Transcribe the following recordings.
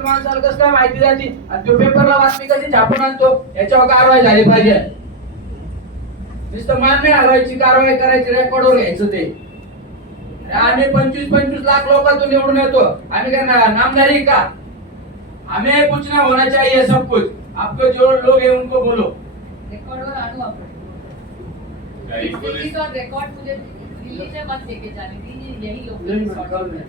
माणसाला कसं काय छापून आणतो कारवाई झाली पाहिजे नुसतं कारवाई करायची ते आम्ही पंचवीस पंचवीस लाख निवडून येतो आम्ही काय का आम्ही कुछ ना होना चाहिए सब कुछ आपको जो लोग उनको बोलो रिकॉर्ड मुझे म्हणजे दिल्ली से यही लोग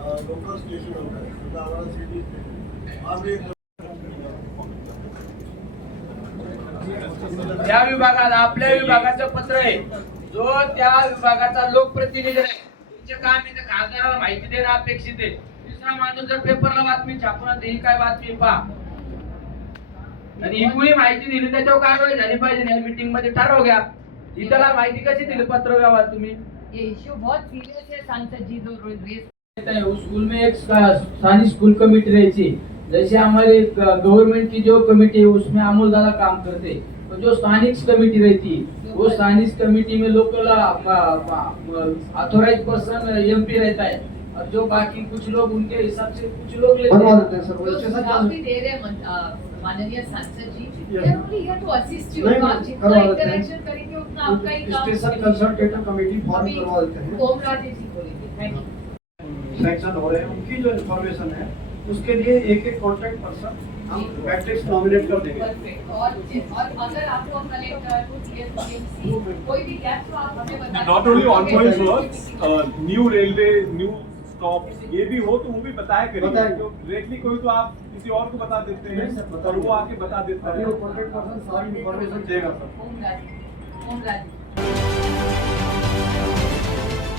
लोकल स्टेशन होतं आम्हाला सिटी आम्ही त्या विभागात आपल्या विभागाचं पत्र आहे जो त्या विभागाचा लोकप्रतिनिधी आहे तुमचे काम आहे त्या खासदाराला माहिती देणं अपेक्षित आहे दुसरा माणूस जर पेपरला बातमी छापून ही काय बातमी पहा आणि ही कुणी माहिती दिली त्याच्यावर कारवाई झाली पाहिजे या मीटिंग मध्ये ठरव घ्या ही माहिती कशी दिली पत्र व्यवहार तुम्ही ये इश्यू बहुत सीरियस आहे सांसद जी जो रेस स्कूल में एक स्थानीय स्कूल कमेटी थी जैसे हमारे गवर्नमेंट की जो कमेटी है उसमें अमूल दादा काम करते तो जो स्थानिक कमेटी रहती वो स्थानीय कमेटी में local authorise person M P रहता है और जो बाकी कुछ लोग उनके हिसाब से कुछ लोग लेते हैं सर तो अच्छा माननीय सांसद जी तो असिस्ट यू करेंगे उतना आपका ही काम स्टेशन कंसल्टेटिव कमेटी फॉर्म करवा देते हैं सेलेक्शन हो रहे हैं उनकी जो इन्फॉर्मेशन है उसके लिए एक एक कॉन्टेक्ट पर्सन हम मैट्रिक्स नॉमिनेट कर देंगे not only on point work new railway new stop ये भी हो तो वो भी बताया करें डायरेक्टली तो कोई तो आप किसी और को बता देते हैं और वो आके बता देता है सारी इन्फॉर्मेशन देगा सर